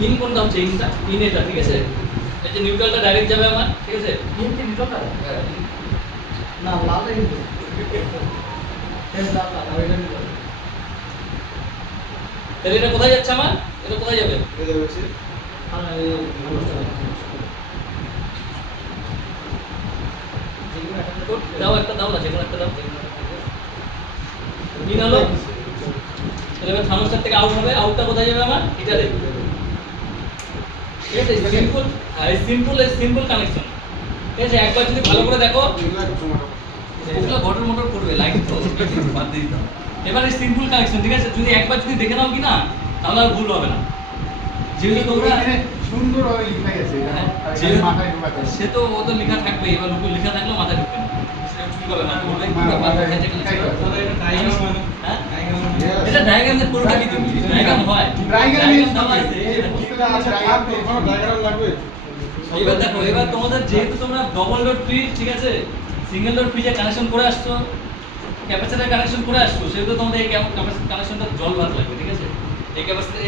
In কোনটা হচ্ছে ইনটা in এটা ঠিক আছে এই যে নিউট্রালটা ডাইরেক্ট যাবে আমার ঠিক আছে ইন কি নিউট্রাল হ্যাঁ না লাল ইন এটা লাল আর এটা নিউট্রাল তাহলে এটা কোথায় যাচ্ছে আমার এটা কোথায় যাবে এটা হচ্ছে আর এই দাও একটা দাও না যেকোনো একটা দাও ইন হলো তাহলে এবার থার্মোস্ট্যাট থেকে আউট হবে আউটটা কোথায় যাবে আমার এটা দেবে ঠিক আছে সিম্পল কানেকশন ঠিক আছে একবার যদি ভালো করে দেখো ওগুলো বটল মোটর করবে লাইট তো বাদ দিয়ে দিতে হবে। এবার এই সিম্পল কানেকশন ঠিক আছে যদি একবার যদি দেখে নাও কি না তাহলে আর ভুল হবে না যেহেতু তোমরা সুন্দর ভাবে লেখা আছে হ্যাঁ, যেটা মাথায় ঢোকাতে সে তো ও তো লেখা থাকবে এবার উপরে লেখা থাকলেও মাথায় ঢুকবে না সেটা চুল করবে না বলবে কি ব্যাপার হ্যাঁ এটা ডায়াগ্রামে পুরোটা কি তুমি ডায়াগ্রাম হয় ডায়াগ্রাম দেওয়া আছে এই দেখো। ডায়াগ্রাম লাগবে এবার দেখো এবার তোমাদের যেহেতু তোমরা ডবল ডট ফ্রিজ ঠিক আছে সিঙ্গেল ডট ফ্রিজে কানেকশন করে আসছো ক্যাপাসিটর কানেকশন করে আসছো সেহেতু তোমাদের এই কানেকশনটা জল ভাত লাগবে ঠিক আছে এই ক্যাপাসিটর